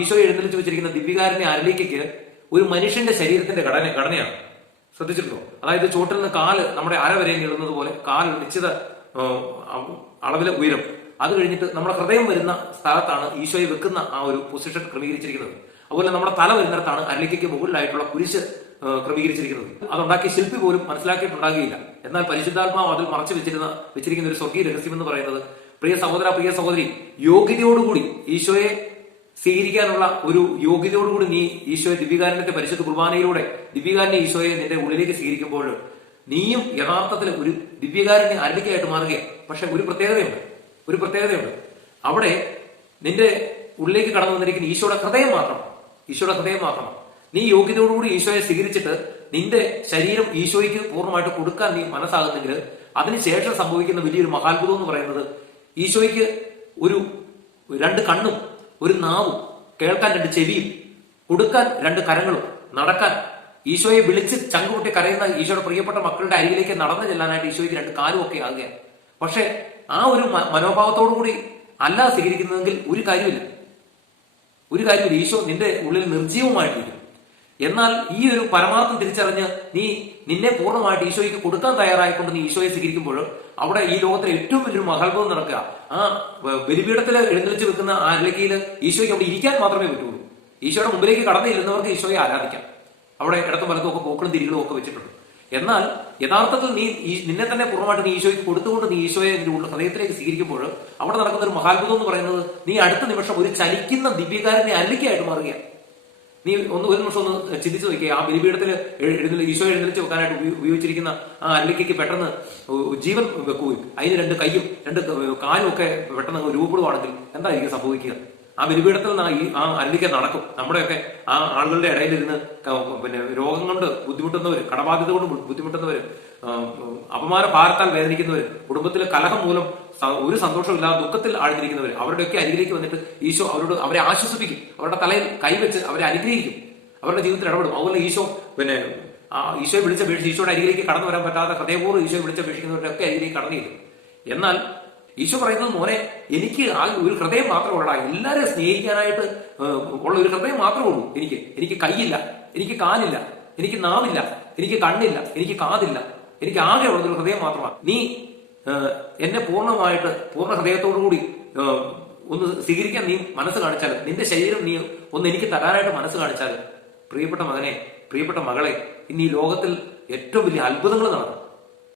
ഈശോയെ എഴുന്നള്ളിച്ച് വെച്ചിരിക്കുന്ന ദിവ്യകാരുണ്യ അരളിക്കയ്ക്ക് ഒരു മനുഷ്യന്റെ ശരീരത്തിന്റെ ഘടനയാണ്. ശ്രദ്ധിച്ചിട്ടുണ്ടോ? അതായത് ചോട്ടിൽ നിന്ന് കാല് നമ്മുടെ അര വരെ നീളുന്നത് പോലെ കാൽ നിശ്ചിത അളവിലെ ഉയരം, അത് കഴിഞ്ഞിട്ട് നമ്മുടെ ഹൃദയം വരുന്ന സ്ഥലത്താണ് ഈശോയെ വെക്കുന്ന ആ ഒരു പൊസിഷൻ ക്രമീകരിച്ചിരിക്കുന്നത്. അതുപോലെ നമ്മുടെ തല വരുന്നിടത്താണ് അരളിക്കയ്ക്ക് മുകളിലായിട്ടുള്ള കുരിശ് ക്രമീകരിച്ചിരിക്കുന്നത്. അതുണ്ടാക്കിയ ശില്പി പോലും മനസ്സിലാക്കിയിട്ടുണ്ടാകുകയില്ല. എന്നാൽ പരിശുദ്ധാത്മാവ് അതിൽ മറച്ചു വെച്ചിരിക്കുന്ന ഒരു സ്വർഗീയ രഹസ്യം എന്ന് പറയുന്നത്, പ്രിയ സഹോദര, പ്രിയ സഹോദരി, യോഗ്യതയോടുകൂടി ഈശോയെ സ്വീകരിക്കാനുള്ള ഒരു യോഗ്യതയോടുകൂടി നീ ഈശോയെ ദിവ്യകാരുണ്യത്തെ പരിശുദ്ധ കുർബാനയിലൂടെ ദിവ്യകാരുണ്യ ഈശോയെ നിന്റെ ഉള്ളിലേക്ക് സ്വീകരിക്കുമ്പോൾ നീയും യഥാർത്ഥത്തിൽ ഒരു ദിവ്യകാരുണ്യ അരളിക്കയായിട്ട് മാറുകയാണ്. പക്ഷെ ഒരു പ്രത്യേകതയുണ്ട്. അവിടെ നിന്റെ ഉള്ളിലേക്ക് കടന്നു വന്നിരിക്കുന്ന ഈശോയുടെ ഹൃദയം മാത്രമാണ്. നീ യോഗ്യതയോടുകൂടി ഈശോയെ സ്വീകരിച്ചിട്ട് നിന്റെ ശരീരം ഈശോയ്ക്ക് പൂർണ്ണമായിട്ട് കൊടുക്കാൻ നീ മനസ്സാകുന്നെങ്കിൽ അതിനുശേഷം സംഭവിക്കുന്ന വലിയൊരു മഹാത്ഭുതം എന്ന് പറയുന്നത്, ഈശോയ്ക്ക് ഒരു 2 കണ്ണും ഒരു നാവും, കേൾക്കാൻ 2 ചെവിയും, കൊടുക്കാൻ 2 കരങ്ങളും, നടക്കാൻ ഈശോയെ വിളിച്ച് ചങ്കുപൊട്ടി കരയുന്ന ഈശോയുടെ പ്രിയപ്പെട്ട മക്കളുടെ അരികിലേക്ക് നടന്നു ചെല്ലാനായിട്ട് ഈശോയ്ക്ക് 2 കാലും ഒക്കെ ആകുകയാണ്. പക്ഷെ ആ ഒരു മനോഭാവത്തോടു കൂടി അല്ല സ്വീകരിക്കുന്നതെങ്കിൽ ഒരു കാര്യമില്ല. ഈശോ നിന്റെ ഉള്ളിൽ നിർജ്ജീവമായിട്ടിരിക്കും. എന്നാൽ ഈ ഒരു പരമാർത്ഥം തിരിച്ചറിഞ്ഞ് നീ നിന്നെ പൂർണ്ണമായിട്ട് ഈശോയ്ക്ക് കൊടുക്കാൻ തയ്യാറായിക്കൊണ്ട് നീ ഈശോയെ സ്വീകരിക്കുമ്പോൾ അവിടെ ഈ ലോകത്തിലെ ഏറ്റവും വലിയൊരു മഹാത്ഭുതം നടക്കുക. ആ ബലിപീഠത്തിൽ എഴുന്നള്ളിച്ച് വെക്കുന്ന ആ അരളിക്കയിൽ ഈശോയ്ക്ക് അവിടെ ഇരിക്കാൻ മാത്രമേ പറ്റുള്ളൂ. ഈശോയുടെ മുമ്പിലേക്ക് കടന്നു ചെല്ലുന്നവർക്ക് ഈശോയെ ആരാധിക്കാം. അവിടെ ഇടത്തും വലത്തും ഒക്കെ പൂക്കളും തിരികളും ഒക്കെ വെച്ചിട്ടുണ്ട്. എന്നാൽ യഥാർത്ഥത്തിൽ നീ നിന്നെ തന്നെ പൂർണ്ണമായിട്ട് നീ ഈശോയ്ക്ക് കൊടുത്തുകൊണ്ട് നീ ഈശോയെ നിന്റെ ഹൃദയത്തിലേക്ക് സ്വീകരിക്കുമ്പോൾ അവിടെ നടക്കുന്ന ഒരു മഹാത്ഭുതം എന്ന് പറയുന്നത്, നീ അടുത്ത നിമിഷം ഒരു ചലിക്കുന്ന ദിവ്യകാരനെ അരളിക്കയായിട്ട് മാറുകയാണ്. നീ ഒരു നിമിഷം ഒന്ന് ചിന്തിച്ചു നോക്കിയേ. ആ ബലിപീഠത്തിൽ ഈശോ എഴുന്നള്ളിച്ച് വെക്കാനായിട്ട് ഉപയോഗിച്ചിരിക്കുന്ന ആ അരളിക്കയ്ക്ക് പെട്ടെന്ന് ജീവൻ വെക്കുകയും അതിന് 2 കൈയും 2 കാലും ഒക്കെ പെട്ടെന്ന് രൂപപ്പെടുവാണെങ്കിൽ എന്തായിരിക്കും സംഭവിക്കുക? ആ ബലിപീഠത്തിൽ നിന്ന് ആ അരളിക്ക നടക്കും. നമ്മുടെയൊക്കെ ആ ആളുകളുടെ ഇടയിലിരുന്ന് രോഗം കൊണ്ട് ബുദ്ധിമുട്ടുന്നവര്, കടബാധ്യത കൊണ്ട് ബുദ്ധിമുട്ടുന്നവര്, അപമാന ഭാരത്താൽ വേദനിക്കുന്നവര്, കുടുംബത്തിലെ കലഹം മൂലം ഒരു സന്തോഷമില്ലാതെ ദുഃഖത്തിൽ ആഴ്ന്നിരിക്കുന്നവര്, അവരുടെയൊക്കെ അരികിലേക്ക് വന്നിട്ട് ഈശോ അവരെ ആശ്വസിപ്പിക്കും. അവരുടെ തലയിൽ കൈവച്ച് അവരെ അനുഗ്രഹിക്കും. അവരുടെ ജീവിതത്തിൽ ഇടപെടും. അതുപോലെ ഈശോ ഈശോയെ വിളിച്ചപേക്ഷിച്ച് ഈശോയുടെ അരികിലേക്ക് കടന്നു വരാൻ പറ്റാതെ ഹൃദയപൂർവ്വം ഈശോയെ വിളിച്ചപേക്ഷിക്കുന്നവരുടെ ഒക്കെ അരികിലേക്ക് കടന്നു ചെല്ലും. എന്നാൽ ഈശോ പറയുന്നത്, മോനെ, എനിക്ക് ആ ഒരു ഹൃദയം മാത്രമേ ഉള്ളൂ, എല്ലാവരെയും സ്നേഹിക്കാനായിട്ട് ഉള്ള ഒരു ഹൃദയം മാത്രമേ ഉള്ളൂ. എനിക്ക് കൈയില്ല, എനിക്ക് കാലില്ല, എനിക്ക് നാവില്ല, എനിക്ക് കണ്ണില്ല, എനിക്ക് കാതില്ല, എനിക്ക് ആകെ ഉള്ളതൊരു ഹൃദയം മാത്രമാണ്. നീ എന്നെ പൂർണ്ണമായിട്ട് പൂർണ്ണ ഹൃദയത്തോടുകൂടി ഒന്ന് സ്വീകരിക്കാൻ നീ മനസ്സ് കാണിച്ചാൽ, നിന്റെ ശരീരം നീ ഒന്ന് എനിക്ക് തരാനായിട്ട് മനസ്സ് കാണിച്ചാൽ, പ്രിയപ്പെട്ട മകനെ, പ്രിയപ്പെട്ട മകളെ, ഇന്ന് ഈ ലോകത്തിൽ ഏറ്റവും വലിയ അത്ഭുതങ്ങൾ നടക്കും.